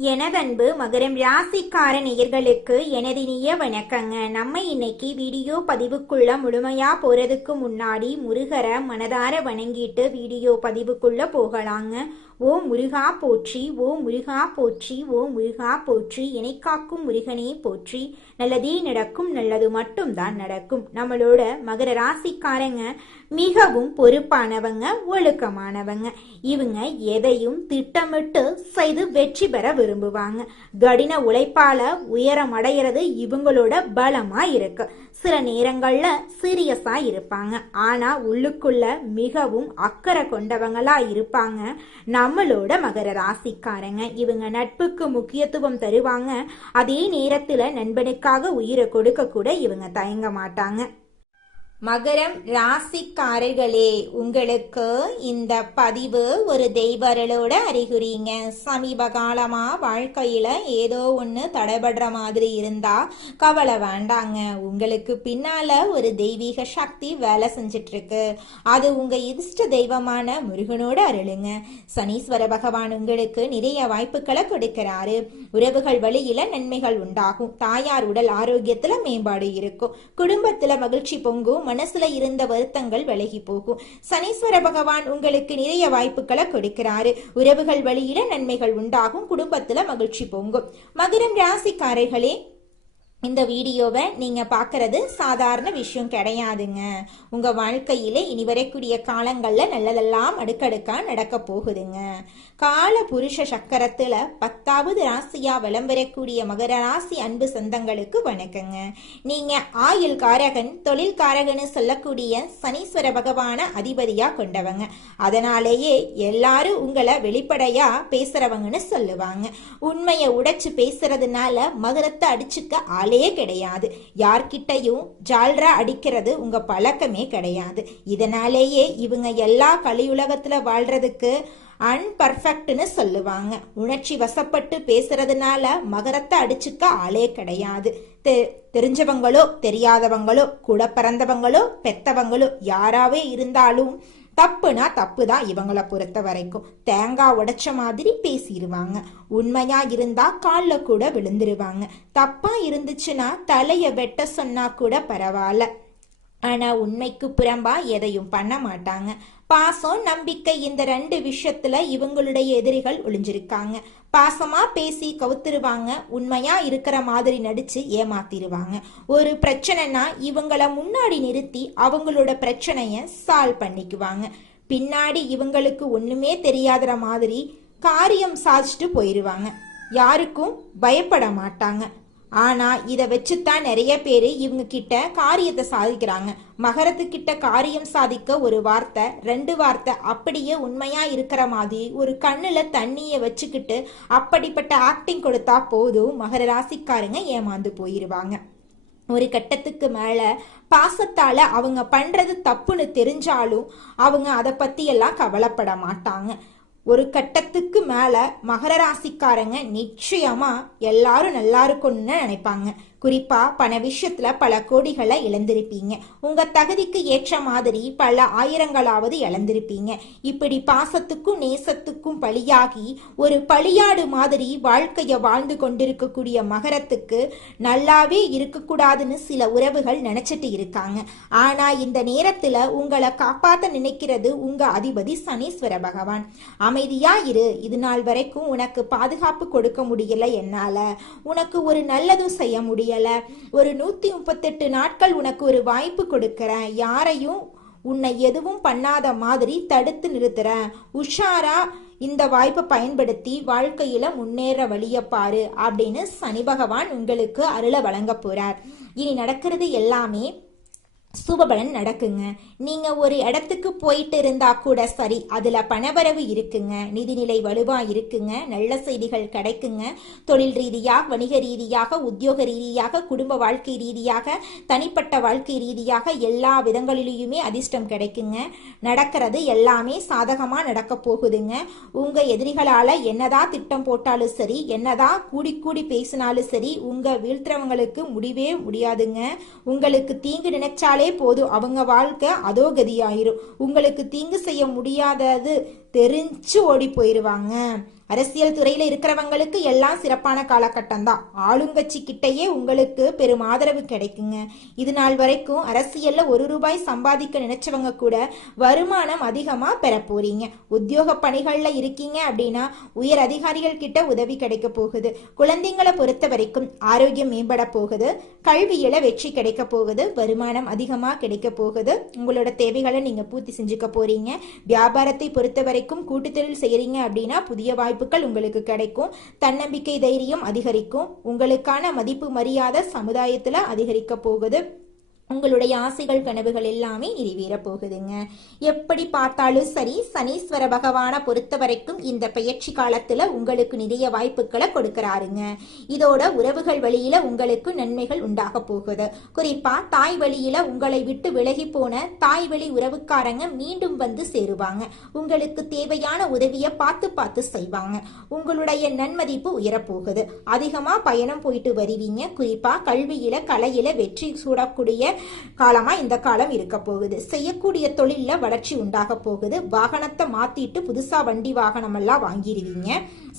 எனதன்பு மகரம் ராசிக்கார நேயர்களுக்கு எனது இனிய வணக்கங்க. நம்ம இன்னைக்கு வீடியோ பதிவுக்குள்ள முழுமையா போறதுக்கு முன்னாடி முருகரை மனதார வணங்கிட்டு வீடியோ பதிவுக்குள்ள போகலாங்க. ஓ முருகா போற்றி, ஓ முருகா போற்றி, ஓ முருகா போற்றி, என்னை காக்கும் முருகனே போற்றி. நல்லதே நடக்கும், நல்லது மட்டும்தான் நடக்கும். நம்மளோட மகர ராசிக்காரங்க மிகவும் பொறுப்பானவங்க, ஒழுக்கமானவங்க. இவங்க எதையும் திட்டமிட்டு செய்து வெற்றி பெற விரும்புவாங்க. கடின உழைப்பால உயரம் அடைகிறது இவங்களோட பலமா இருக்கு. சில நேரங்கள்ல சீரியஸா இருப்பாங்க, ஆனா உள்ளுக்குள்ள மிகவும் அக்கறை கொண்டவங்களா இருப்பாங்க நம்மளோட மகர ராசிக்காரங்க. இவங்க நட்புக்கு முக்கியத்துவம் தருவாங்க, அதே நேரத்துல நண்பனுக்காக உயிரை கொடுக்க கூட இவங்க தயங்க மாட்டாங்க. மகரம் ராசிக்காரர்களே, உங்களுக்கு இந்த பதிவு ஒரு தெய்வர்களோட அறிகுறிங்க. சமீப காலமா வாழ்க்கையில ஏதோ ஒன்று தடைபடுற மாதிரி இருந்தா கவலை வேண்டாங்க. உங்களுக்கு பின்னால ஒரு தெய்வீக சக்தி வேலை செஞ்சிட்டு இருக்கு. அது உங்க இஷ்ட தெய்வமான முருகனோட அருளுங்க. சனீஸ்வர பகவான் உங்களுக்கு நிறைய வாய்ப்புகளை கொடுக்கிறாரு. உறவுகள் வழியில நன்மைகள் உண்டாகும். தாயார் உடல் ஆரோக்கியத்துல மேம்பாடு இருக்கும். குடும்பத்துல மகிழ்ச்சி பொங்கும். மனசுல இருந்த வருத்தங்கள் விலகி போகும். சனீஸ்வர பகவான் உங்களுக்கு நிறைய வாய்ப்புகளை கொடுக்கிறாரு. உறவுகள் வழியில நன்மைகள் உண்டாகும். குடும்பத்துல மகிழ்ச்சி பொங்கும். மகரம் ராசிக்காரர்களே, இந்த வீடியோவை நீங்க பாக்குறது சாதாரண விஷயம் கிடையாதுங்க. உங்க வாழ்க்கையில இனி வரக்கூடிய காலங்கள்ல நல்லதெல்லாம் அடுக்கடுக்கா நடக்க போகுதுங்க. கால புருஷ சக்கரத்துல 10வது ராசியா விளம்பரக்கூடிய மகர ராசி அன்பு சொந்தங்களுக்கு வணக்கங்க. நீங்க ஆயுள் காரகன், தொழில் காரகன்னு சொல்லக்கூடிய சனீஸ்வர பகவான அதிபதியா கொண்டவங்க. அதனாலேயே எல்லாரும் உங்களை வெளிப்படையா பேசுறவங்கன்னு சொல்லுவாங்க. உண்மையை உடைச்சு பேசுறதுனால மகரத்தை அடிச்சுக்க கிடையாது. யார்கிட்டையும் ஜால்ரா அடிக்கிறது உங்க பழக்கமே கிடையாது. இதனாலேயே இவங்க எல்லா கலியுலகத்துல வாழ்றதுக்கு அன்பர்ஃபெக்ட்னு சொல்லுவாங்க. உணர்ச்சி வசப்பட்டு பேசுறதுனால மகரத்தை அடிச்சுக்க ஆளே கிடையாது. தெரிஞ்சவங்களோ தெரியாதவங்களோ கூட பிறந்தவங்களோ பெத்தவங்களோ யாராவே இருந்தாலும் தப்புனா தப்பு தான். இவங்களை பொறுத்த வரைக்கும் தேங்காய் உடைச்ச மாதிரி பேசிடுவாங்க. உண்மையா இருந்தா காலில் கூட விழுந்துருவாங்க. தப்பா இருந்துச்சுன்னா தலைய வெட்ட சொன்னா கூட பரவாயில்ல, ஆனா உண்மைக்கு புறம்பா எதையும் பண்ண மாட்டாங்க. பாசம், நம்பிக்கை, இந்த 2 விஷயத்துல இவங்களுடைய எதிரிகள் ஒளிஞ்சிருக்காங்க. பாசமா பேசி கவுத்துருவாங்க. உண்மையா இருக்கிற மாதிரி நடிச்சு ஏமாத்திருவாங்க. ஒரு பிரச்சனைனா இவங்கள முன்னாடி நிறுத்தி அவங்களோட பிரச்சனைய சால்வ் பண்ணிக்குவாங்க. பின்னாடி இவங்களுக்கு ஒண்ணுமே தெரியாத மாதிரி காரியம் சாதிச்சுட்டு போயிருவாங்க. யாருக்கும் பயப்பட மாட்டாங்க. ஆனா இதை வச்சுதான் நிறைய பேரு இவங்க கிட்ட காரியத்தை சாதிக்கிறாங்க. மகரத்துக்கிட்ட காரியம் சாதிக்க ஒரு வார்த்தை 2 வார்த்தை அப்படியே உண்மையா இருக்கிற மாதிரி ஒரு கண்ணுல தண்ணிய வச்சுக்கிட்டு அப்படிப்பட்ட ஆக்டிங் கொடுத்தா போதும் மகர ராசிக்காரங்க ஏமாந்து போயிருவாங்க. ஒரு கட்டத்துக்கு மேல பாசத்தால அவங்க பண்றது தப்புன்னு தெரிஞ்சாலும் அவங்க அதை பத்தி எல்லாம் கவலைப்பட மாட்டாங்க. ஒரு கட்டத்துக்கு மேல மகர ராசிக்காரங்க நிச்சயமா எல்லாரும் நல்லா இருக்கும்னு நினைப்பாங்க. குறிப்பா பண விஷயத்துல பல கோடிகளை இழந்திருப்பீங்க. உங்க தகுதிக்கு ஏற்ற மாதிரி பல ஆயிரங்களாவது இழந்திருப்பீங்க. இப்படி பாசத்துக்கும் நேசத்துக்கும் பலியாகி ஒரு பலியாடு மாதிரி வாழ்க்கைய வாழ்ந்து கொண்டிருக்கக்கூடிய மகரத்துக்கு நல்லாவே இருக்கக்கூடாதுன்னு சில உறவுகள் நினைச்சிட்டு இருக்காங்க. ஆனா இந்த நேரத்துல உங்களை காப்பாத்த நினைக்கிறது உங்க அதிபதி சனீஸ்வர பகவான். அமைதியா இரு, இது நாள் வரைக்கும் உனக்கு பாதுகாப்பு கொடுக்க முடியல என்னால, உனக்கு ஒரு நல்லதும் செய்ய முடியல, ஒரு 138 நாட்கள் உனக்கு ஒரு வாய்ப்பு கொடுக்கறேன், யாரையும் உன்னை எதுவும் பண்ணாத மாதிரி தடுத்து நிறுத்துறேன், உஷாரா இந்த வாய்ப்பை பயன்படுத்தி வாழ்க்கையில முன்னேற வழிய பாரு அப்படின்னு சனி பகவான் உங்களுக்கு அருளை வழங்க போறார். இனி நடக்கிறது எல்லாமே சுபபலன் நடக்குங்க. நீங்க ஒரு இடத்துக்கு போயிட்டு இருந்தா கூட சரி, அதுல பணவரவு இருக்குங்க, நிதிநிலை வலுவா இருக்குங்க, நல்ல செய்திகள் கிடைக்குங்க. தொழில் ரீதியாக, வணிக ரீதியாக, உத்தியோக ரீதியாக, குடும்ப வாழ்க்கை ரீதியாக, தனிப்பட்ட வாழ்க்கை ரீதியாக எல்லா விதங்களிலுமே அதிர்ஷ்டம் கிடைக்குங்க. நடக்கிறது எல்லாமே சாதகமா நடக்க போகுதுங்க. உங்க எதிரிகளால என்னதான் திட்டம் போட்டாலும் சரி, என்னதான் கூடி கூடி பேசினாலும் சரி, உங்க வீழ்த்துறவங்களுக்கு முடிவே முடியாதுங்க. உங்களுக்கு தீங்கு நினைச்சாலும் போதும் அவங்க வாழ்க்கை அதோ கதியாயிரும். உங்களுக்கு தீங்கு செய்ய முடியாதது தெரிஞ்சு ஓடி போயிருவாங்க. அரசியல் துறையில இருக்கிறவங்களுக்கு எல்லாம் சிறப்பான காலகட்டம் தான். ஆளுங்கட்சி கிட்டையே உங்களுக்கு பெரும் ஆதரவு கிடைக்குங்க. இது நாள் வரைக்கும் அரசியல்ல ₹1 சம்பாதிக்க நினைச்சவங்க கூட வருமானம் அதிகமா பெற போறீங்க. உத்தியோக பணிகள்ல இருக்கீங்க அப்படின்னா உயர் அதிகாரிகள் கிட்ட உதவி கிடைக்க போகுது. குழந்தைங்களை பொறுத்த வரைக்கும் ஆரோக்கியம் மேம்பட போகுது. கல்வியில வெற்றி கிடைக்க போகுது. வருமானம் அதிகமா கிடைக்க போகுது. உங்களோட தேவைகளை நீங்க பூர்த்தி செஞ்சுக்க போறீங்க. வியாபாரத்தை பொறுத்த வரைக்கும் கூட்டுத்தொழில் செய்யறீங்க அப்படின்னா புதிய வாய்ப்புகள் உங்களுக்கு கிடைக்கும். தன்னம்பிக்கை தைரியம் அதிகரிக்கும். உங்களுக்கான மதிப்பு மரியாதை சமுதாயத்துல அதிகரிக்க போகுது. உங்களுடைய ஆசைகள் கனவுகள் எல்லாமே நிறைவேற போகுதுங்க. எப்படி பார்த்தாலும் சரி, சனீஸ்வர பகவானை பொறுத்த வரைக்கும் இந்த பெயர்ச்சி காலத்துல உங்களுக்கு நிறைய வாய்ப்புகளை கொடுக்கறாருங்க. இதோட உறவுகள் வழியில உங்களுக்கு நன்மைகள் உண்டாக போகுது. குறிப்பா தாய் வழியில உங்களை விட்டு விலகி போன தாய் வழி உறவுக்காரங்க மீண்டும் வந்து சேருவாங்க. உங்களுக்கு தேவையான உதவியை பார்த்து பார்த்து செய்வாங்க. உங்களுடைய நன்மதிப்பு உயரப்போகுது. அதிகமா பயணம் போயிட்டு வருவீங்க. குறிப்பா கல்வியில கலையில வெற்றி சூடக்கூடிய காலமா இந்த காலம் இருக்க போகுது. செய்யக்கூடிய தொழில வளர்ச்சி உண்டாக போகுது. வாகனத்தை மாத்திட்டு புதுசா வண்டி வாகனம் எல்லாம் வாங்கிடுவீங்க.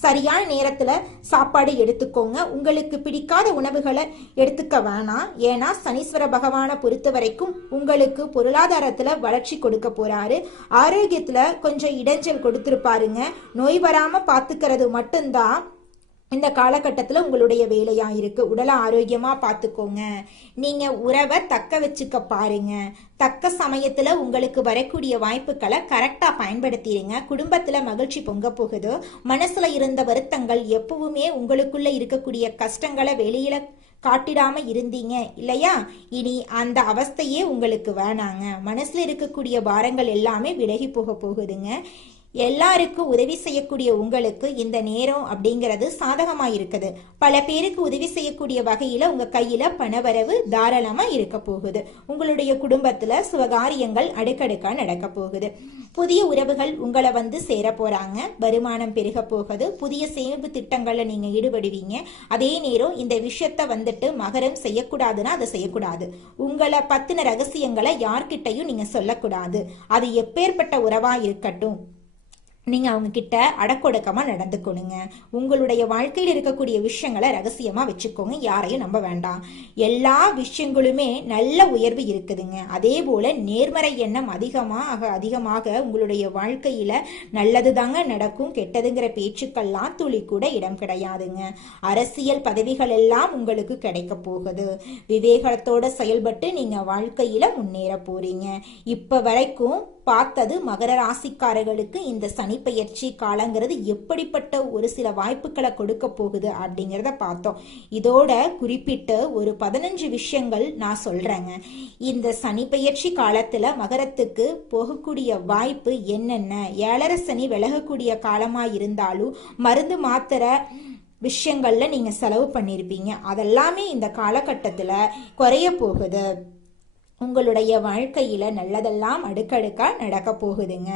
சரியான நேரத்துல சாப்பாடு எடுத்துக்கோங்க. உங்களுக்கு பிடிக்காத உணவுகளை எடுத்துக்க வேணாம். ஏன்னா சனீஸ்வர பகவானை பொறுத்த வரைக்கும் உங்களுக்கு பொருளாதாரத்துல வளர்ச்சி கொடுக்க போறாரு. ஆரோக்கியத்துல கொஞ்சம் இடைஞ்சல் கொடுத்திருப்பாருங்க. நோய் வராம பாத்துக்கிறது மட்டும்தான் இந்த காலகட்டத்தில் உங்களுடைய வேலையா இருக்கு. உடலை ஆரோக்கியமா பார்த்துக்கோங்க. நீங்க உறவை தக்க வச்சுக்க பாருங்க. தக்க சமயத்துல உங்களுக்கு வரக்கூடிய வாய்ப்புகளை கரெக்டா பயன்படுத்திடுங்க. குடும்பத்துல மகிழ்ச்சி பொங்க போகுது. மனசுல இருந்த வருத்தங்கள், எப்பவுமே உங்களுக்குள்ள இருக்கக்கூடிய கஷ்டங்களை வெளியில காட்டிடாம இருந்தீங்க இல்லையா, இனி அந்த அவஸ்தையே உங்களுக்கு வேணாங்க. மனசுல இருக்கக்கூடிய பாரங்கள் எல்லாமே விலகி போக போகுதுங்க. எல்லாருக்கும் உதவி செய்யக்கூடிய உங்களுக்கு இந்த நேரம் அப்படிங்கிறது சாதகமா இருக்குது. பல பேருக்கு உதவி செய்யக்கூடிய வகையில உங்க கையில பணவரவு தாராளமா இருக்க போகுது. உங்களுடைய குடும்பத்துல சுபகாரியங்கள் அடுக்கடுக்கா நடக்க போகுது. புதிய உறவுகள் உங்களை வந்து சேர போறாங்க. வருமானம் பெருக போகுது. புதிய சேமிப்பு திட்டங்கள்ல நீங்க ஈடுபடுவீங்க. அதே நேரம் இந்த விஷயத்த வந்துட்டு மகரம் செய்யக்கூடாதுன்னா அதை செய்யக்கூடாது. உங்களை பத்தின ரகசியங்களை யார்கிட்டையும் நீங்க சொல்லக்கூடாது. அது எப்பேற்பட்ட உறவா இருக்கட்டும், நீங்க அவங்க கிட்ட அடக்கொடுக்கமா நடந்துக்கணுங்க. உங்களுடைய வாழ்க்கையில் இருக்கக்கூடிய விஷயங்களை ரகசியமா வச்சுக்கோங்க. யாரையும் நம்ப வேண்டாம். எல்லா விஷயங்களுமே நல்ல உயர்வு இருக்குதுங்க. அதே போல நேர்மறை எண்ணம் அதிகமாக உங்களுடைய வாழ்க்கையில நல்லது தாங்க நடக்கும். கெட்டதுங்கிற பேச்சுக்கள்லாம் துளி கூட இடம் கிடையாதுங்க. அரசியல் பதவிகள் எல்லாம் உங்களுக்கு கிடைக்க போகுது. விவேகத்தோட செயல்பட்டு நீங்க வாழ்க்கையில முன்னேற போறீங்க. இப்ப வரைக்கும் பார்த்தது மகர ராசிக்காரர்களுக்கு இந்த சனி பெயர்ச்சி காலங்கிறது எப்படிப்பட்ட ஒரு சில வாய்ப்புகளை கொடுக்க போகுது அப்படிங்கிறத பார்த்தோம். இதோட குறிப்பிட்டு ஒரு 15 விஷயங்கள் நான் சொல்றேங்க. இந்த சனி பெயர்ச்சி காலத்துல மகரத்துக்கு போகக்கூடிய வாய்ப்பு என்னென்ன, 7.5 சனி விலகக்கூடிய காலமா இருந்தாலும் மருந்து மாத்திரை விஷயங்கள்ல நீங்க செலவு பண்ணிருப்பீங்க. அதெல்லாமே இந்த காலகட்டத்துல குறைய போகுது. உங்களுடைய வாழ்க்கையில நல்லதெல்லாம் அடுக்கடுக்கா நடக்க போகுதுங்க.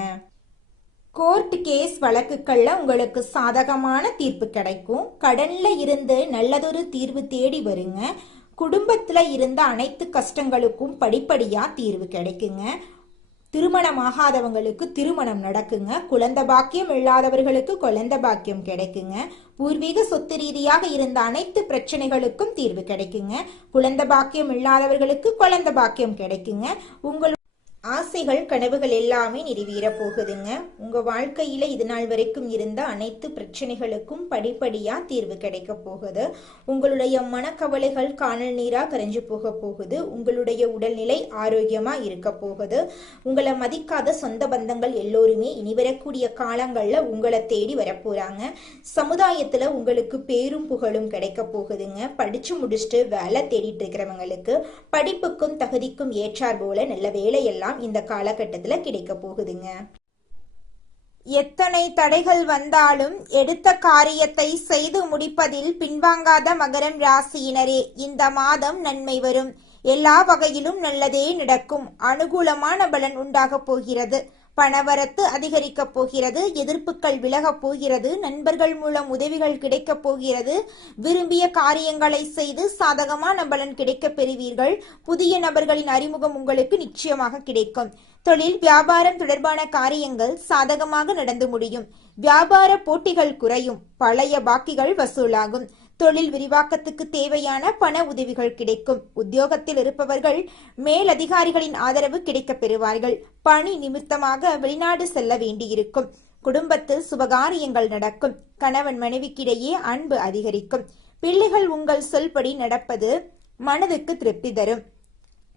கோர்ட் கேஸ் வழக்குகள்ல உங்களுக்கு சாதகமான தீர்ப்பு கிடைக்கும். கடன்ல இருந்து நல்லதொரு தீர்வு தேடி வருங்க. குடும்பத்துல இருந்த அனைத்து கஷ்டங்களுக்கும் படிப்படியா தீர்வு கிடைக்குங்க. திருமணமாகாதவங்களுக்கு திருமணம் நடக்குங்க. குழந்தை பாக்கியம் இல்லாதவர்களுக்கு குழந்தை பாக்கியம் கிடைக்குங்க. பூர்வீக சொத்து ரீதியாக இருந்த அனைத்து பிரச்சனைகளுக்கும் தீர்வு கிடைக்குங்க. குழந்தை பாக்கியம் இல்லாதவர்களுக்கு குழந்தை பாக்கியம் கிடைக்குங்க. உங்கள் ஆசைகள் கனவுகள் எல்லாமே நிறைவேற போகுதுங்க. உங்க வாழ்க்கையில இது நாள் வரைக்கும் இருந்த அனைத்து பிரச்சனைகளுக்கும் படிப்படியா தீர்வு கிடைக்க போகுது. உங்களுடைய மனக்கவலைகள் காணல் நீரா கரைஞ்சு போக போகுது. உங்களுடைய உடல்நிலை ஆரோக்கியமா இருக்க போகுது. உங்களை மதிக்காத சொந்த பந்தங்கள் எல்லோருமே இனி வரக்கூடிய காலங்கள்ல உங்களை தேடி வரப்போறாங்க. சமுதாயத்துல உங்களுக்கு பேரும் புகழும் கிடைக்க போகுதுங்க. படிச்சு முடிச்சுட்டு வேலை தேடிட்டு இருக்கிறவங்களுக்கு படிப்புக்கும் தகுதிக்கும் ஏற்றார் போல நல்ல வேலையெல்லாம் இந்த காலகட்டத்தில் கிடைக்க போகுதுங்க. எத்தனை தடைகள் வந்தாலும் எடுத்த காரியத்தை செய்து முடிப்பதில் பின்வாங்காத மகரம் ராசியினரே, இந்த மாதம் நன்மை வரும். எல்லா வகையிலும் நல்லதே நடக்கும். அனுகூலமான பலன் உண்டாக போகிறது. பணவரத்து அதிகரிக்க போகிறது. எதிர்ப்புகள் விலக போகிறது. நண்பர்கள் மூலம் உதவிகள் கிடைக்க போகிறது. விரும்பிய காரியங்களை செய்து சாதகமான பலன் கிடைக்க பெறுவீர்கள். புதிய நபர்களின் அறிமுகம் உங்களுக்கு நிச்சயமாக கிடைக்கும். தொழில் வியாபாரம் தொடர்பான காரியங்கள் சாதகமாக நடந்து முடியும். வியாபார போட்டிகள் குறையும், பழைய பாக்கிகள் வசூலாகும், தொழில் விரிவாக்கத்துக்கு தேவையான பண உதவிகள் கிடைக்கும், உத்தியோகத்தில் இருப்பவர்கள் மேலதிகாரிகளின் ஆதரவு கிடைக்கப் பெறுவார்கள், பணி நிமித்தமாக வெளிநாடு செல்ல வேண்டியிருக்கும், குடும்பத்தில் சுபகாரியங்கள் நடக்கும், கணவன் மனைவிக்கிடையே அன்பு அதிகரிக்கும், பிள்ளைகள் உங்கள் சொல்படி நடப்பது மனதுக்கு திருப்தி தரும்,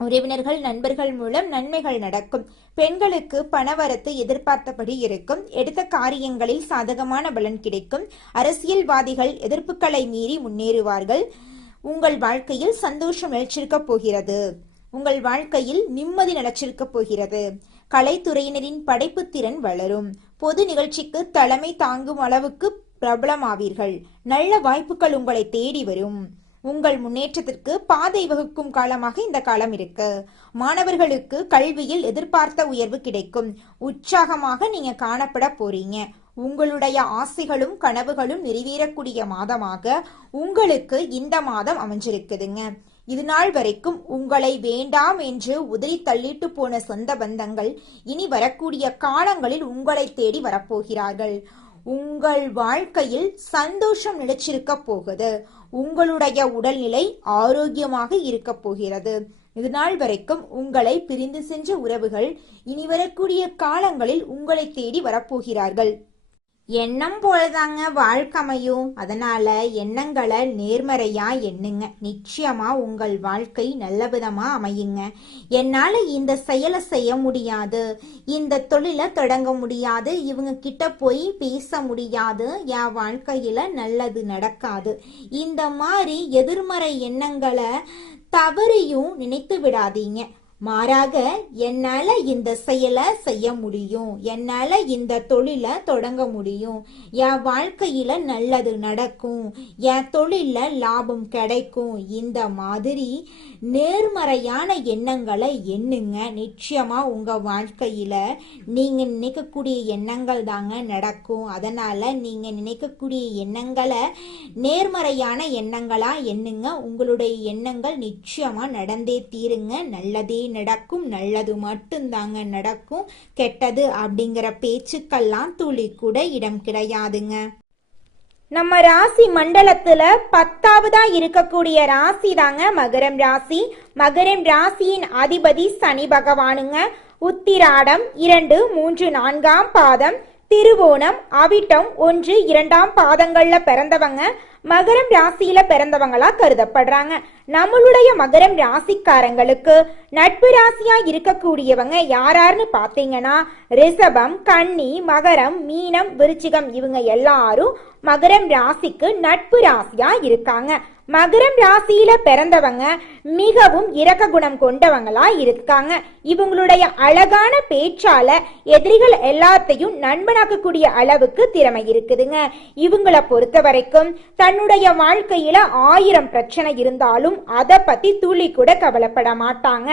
உறவினர்கள் நண்பர்கள் மூலம் நன்மைகள் நடக்கும், பெண்களுக்கு பணவரத்து எதிர்பார்த்தபடி இருக்கும், எடுத்த காரியங்களில் சாதகமான பலன் கிடைக்கும், அரசியல்வாதிகள் எதிர்ப்புகளை மீறி முன்னேறுவார்கள், உங்கள் வாழ்க்கையில் சந்தோஷம் நிலைச்சிருக்க போகிறது, உங்கள் வாழ்க்கையில் நிம்மதி நிலைச்சிருக்க போகிறது, கலைத்துறையினரின் படைப்பு திறன் வளரும், பொது நிகழ்ச்சிக்கு தலைமை தாங்கும் அளவுக்கு பிரபலமாவீர்கள், நல்ல வாய்ப்புகள் உங்களை தேடி வரும், உங்கள் முன்னேற்றத்திற்கு பாதை வகுக்கும் காலமாக இந்த காலம் இருக்கு. மாணவர்களுக்கு கல்வியில் எதிர்பார்த்த உயர்வு கிடைக்கும், உற்சாகமாக நீங்க காணப்பட போறீங்க, உங்களுடைய ஆசைகளும் கனவுகளும் நிறைவேறக்கூடிய மாதமாக உங்களுக்கு இந்த மாதம் அமைஞ்சிருக்குதுங்க. இது நாள் வரைக்கும் உங்களை வேண்டாம் என்று உதறி தள்ளிட்டு போன சொந்த பந்தங்கள் இனி வரக்கூடிய காலங்களில் உங்களை தேடி வரப்போகிறார்கள். உங்கள் வாழ்க்கையில் சந்தோஷம் நிலைச்சிருக்க போகுது, உங்களுடைய உடல்நிலை ஆரோக்கியமாக இருக்க போகிறது. இது நாள் வரைக்கும் உங்களை பிரிந்து சென்ற உறவுகள் இனி வரக்கூடிய காலங்களில் உங்களை தேடி வரப்போகிறார்கள். எண்ணம் போலதாங்க வாழ்க்கை அமையும். அதனால எண்ணங்களை நேர்மறையா எண்ணுங்க, நிச்சயமா உங்கள் வாழ்க்கை நல்ல விதமா அமையுங்க. என்னால இந்த செயலை செய்ய முடியாது, இந்த தொழிலை தொடங்க முடியாது, இவங்க கிட்ட போய் பேச முடியாது, என் வாழ்க்கையில நல்லது நடக்காது, இந்த மாதிரி எதிர்மறை எண்ணங்களை தவறையும் நினைத்து விடாதீங்க. மாறாக என்னால இந்த செயலை செய்ய முடியும், என்னால இந்த தொழிலை தொடங்க முடியும், என் வாழ்க்கையில நல்லது நடக்கும், என் தொழில லாபம் கிடைக்கும், இந்த மாதிரி நேர்மறையான எண்ணங்களை எண்ணுங்க. நிச்சயமா உங்க வாழ்க்கையில நீங்க நினைக்கக்கூடிய எண்ணங்கள் தாங்க நடக்கும். அதனால நீங்க நினைக்கக்கூடிய எண்ணங்களை நேர்மறையான எண்ணங்களா எண்ணுங்க. உங்களுடைய எண்ணங்கள் நிச்சயமா நடந்தே தீருங்க. நல்லதே நடக்கும், நல்லது மட்டும்தாங்க நடக்கும். கெட்டது அப்படிங்கிற பேச்சுக்கெல்லாம் துளி கூட இடம் கிடையாதுங்க. நம்ம ராசி மண்டலத்துல 10வதா இருக்கக்கூடிய ராசி தாங்க மகரம் ராசி. மகரம் ராசியின் அதிபதி சனி பகவானுங்க. உத்திராடம் 2, 3, 4ஆம் பாதம், திருவோணம், அவிட்டம் 1, 2ஆம் பாதங்கள்ல பிறந்தவங்க மகரம் ராசியில பிறந்தவங்களா கருதப்படுறாங்க. நம்மளுடைய மகரம் ராசிக்காரங்களுக்கு நட்பு ராசியா இருக்கக்கூடியவங்க யாராருன்னு பாத்தீங்கன்னா ரிஷபம், கன்னி, மகரம், மீனம், விருச்சிகம், இவங்க எல்லாரும் மகரம் ராசிக்கு நட்பு ராசியா இருக்காங்க. மகரம் ராசியில பிறந்தவங்க மிகவும் இரக்க குணம் கொண்டவங்களா இருக்காங்க. இவங்களுடைய அழகான பேச்சால எதிரிகள் எல்லாத்தையும் நண்பனாக்கக்கூடிய அளவுக்கு திறமை இருக்குதுங்க. இவங்களை பொறுத்த வரைக்கும் தன்னுடைய வாழ்க்கையில 1000 பிரச்சனை இருந்தாலும் அதை பத்தி துளி கூட கவலைப்பட மாட்டாங்க.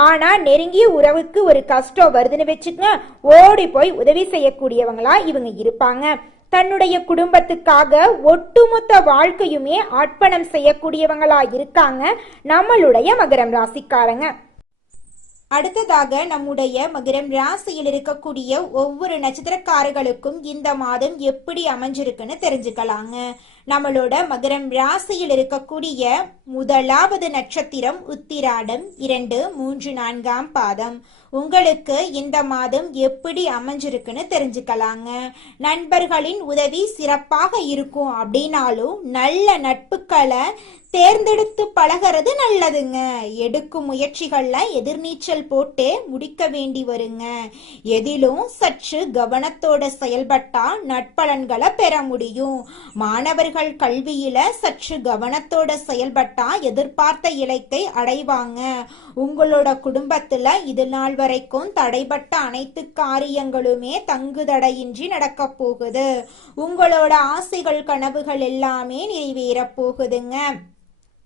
ஆனா நெருங்கிய உறவுக்கு ஒரு கஷ்டம் வருதுன்னு வச்சுக்கங்க, ஓடி போய் உதவி செய்யக்கூடியவங்களா இவங்க இருப்பாங்க. தன்னுடைய குடும்பத்துக்காக ஒட்டுமொத்த வாழ்க்கையுமே அர்ப்பணம் செய்யக்கூடியவங்களா இருக்காங்க நம்மளுடைய மகரம் ராசிக்காரங்க. அடுத்ததாக நம்முடைய மகரம் ராசியில் இருக்கக்கூடிய ஒவ்வொரு நட்சத்திரக்காரர்களுக்கும் இந்த மாதம் எப்படி அமைஞ்சிருக்குன்னு தெரிஞ்சுக்கலாங்க. நம்மளோட மகரம் ராசியில் இருக்கக்கூடிய முதலாவது நட்சத்திரம் உத்திராடம் 2, 3, 4ஆம் பாதம். உங்களுக்கு இந்த மாதம் எப்படி அமைஞ்சிருக்குன்னு தெரிஞ்சுக்கலாங்க. நண்பர்களின் உதவி சிறப்பாக இருக்கும் அப்படின்னாலும் நல்ல நட்புகளை தேர்ந்தெடுத்து பழகிறது நல்லதுங்க. எடுக்கும் முயற்சிகள்ல எதிர்நீச்சல் போட்டே முடிக்க வேண்டி வருங்க. எதிலும் சற்று கவனத்தோட செயல்பட்டா நட்பலன்களை பெற முடியும். மாணவர்கள் கல்வியில சற்று கவனத்தோட செயல்பட்டா எதிர்பார்த்த இலக்கை அடைவாங்க. உங்களோட குடும்பத்துல இது நாள் வரைக்கும் தடைபட்ட அனைத்து காரியங்களுமே தங்குதடையின்றி நடக்க போகுது. உங்களோட ஆசைகள் கனவுகள் எல்லாமே நிறைவேற போகுதுங்க.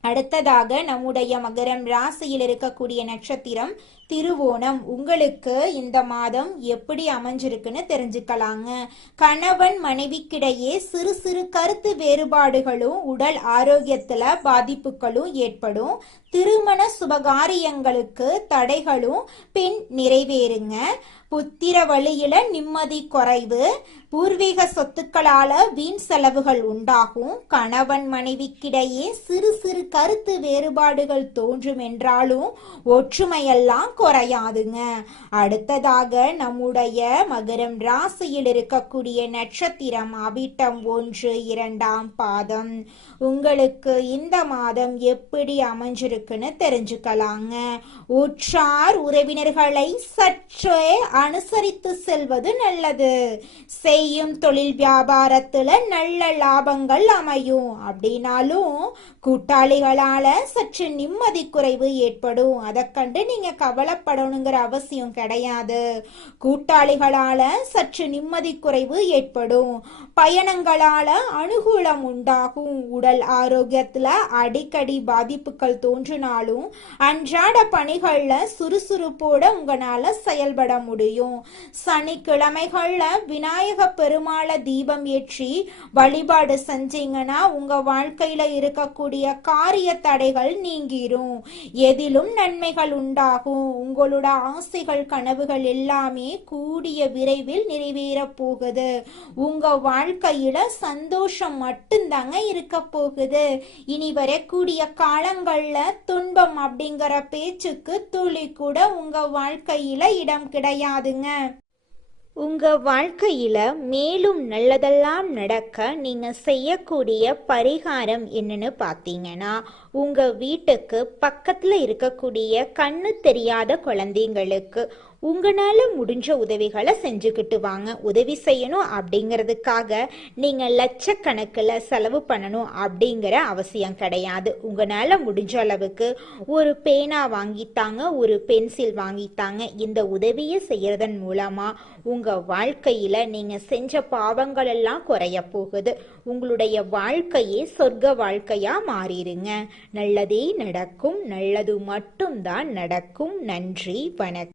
அடுத்ததாக நம்முடைய மகரம் ராசியில் இருக்கக்கூடிய நட்சத்திரம் திருவோணம். உங்களுக்கு இந்த மாதம் எப்படி அமைஞ்சிருக்குன்னு தெரிஞ்சுக்கலாங்க. கணவன் மனைவிக்கிடையே சிறு சிறு கருத்து வேறுபாடுகளும் உடல் ஆரோக்கியத்துல பாதிப்புகளும் ஏற்படும். திருமண சுபகாரியங்களுக்கு தடைகளும் பின் நிறைவேறுங்க. புத்திர வழியில நிம்மதி குறைவு, பூர்வீக சொத்துக்களால வீண் செலவுகள் உண்டாகும். கணவன் மனைவிக்கிடையே சிறு சிறு கருத்து வேறுபாடுகள் தோன்றும் என்றாலும் ஒற்றுமையெல்லாம் குறையாதுங்க. அடுத்ததாக நம்முடைய மகரம் ராசியில் இருக்கக்கூடிய நட்சத்திரம் அவிட்டம் 1, 2ஆம் பாதம். உங்களுக்கு இந்த மாதம் எப்படி அமைஞ்சிருக்குன்னு தெரிஞ்சுக்கலாங்க. உற்றார் உறவினர்களை சற்றே அனுசரித்து செல்வது நல்லது. செய்யும் தொழில் வியாபாரத்துல நல்ல லாபங்கள் அமையும். அப்படின்னாலும் கூட்டாளிகளால சற்று நிம்மதி குறைவு ஏற்படும். அதை கண்டு நீங்க கவலைப்படணுங்கிற அவசியம் கிடையாது. கூட்டாளிகளால சற்று நிம்மதி குறைவு ஏற்படும். பயணங்களால அனுகூலம் உண்டாகும். உடல் ஆரோக்கியத்துல அடிக்கடி பாதிப்புகள் தோன்றினாலும் அன்றாட பணிகள்ல சுறுசுறுப்போட உங்களால செயல்பட முடியும். சனிக்கிழமைகள்ல விநாயக பெருமாள தீபம் ஏற்றி வழிபாடு செஞ்சீங்கன்னா உங்க வாழ்க்கையில இருக்கக்கூடிய காரிய தடைகள் நீங்கிரும். எதிலும் நன்மைகள் உண்டாகும். உங்களோட ஆசைகள் கனவுகள் எல்லாமே கூடிய விரைவில் நிறைவேற போகுது. உங்க வாழ்க்கையில சந்தோஷம் மட்டும்தாங்க இருக்க போகுது. இனி வரக்கூடிய காலங்கள்ல துன்பம் அப்படிங்கிற பேச்சுக்கு துளி கூட உங்க வாழ்க்கையில இடம் கிடையாதுங்க. உங்க வாழ்க்கையில மேலும் நல்லதெல்லாம் நடக்க நீங்க செய்யக்கூடிய பரிகாரம் என்னன்னு பார்த்தீங்கன்னா, உங்க வீட்டுக்கு பக்கத்துல இருக்கக்கூடிய கண்ணு தெரியாத குழந்தைங்களுக்கு உங்களால முடிஞ்ச உதவிகளை செஞ்சுக்கிட்டு வாங்க. உதவி செய்யணும் அப்படிங்கிறதுக்காக நீங்க லட்சக்கணக்கில் செலவு பண்ணணும் அப்படிங்கிற அவசியம் கிடையாது. உங்களால முடிஞ்ச அளவுக்கு ஒரு பேனா வாங்கித்தாங்க, ஒரு பென்சில் வாங்கித்தாங்க. இந்த உதவியை செய்யறதன் மூலமா உங்க வாழ்க்கையில நீங்க செஞ்ச பாவங்கள் எல்லாம் குறைய போகுது. உங்களுடைய வாழ்க்கையே சொர்க்க வாழ்க்கையா மாறிடுங்க. நல்லதே நடக்கும். நல்லது மட்டும்தான் நடக்கும். நன்றி, வணக்கம்.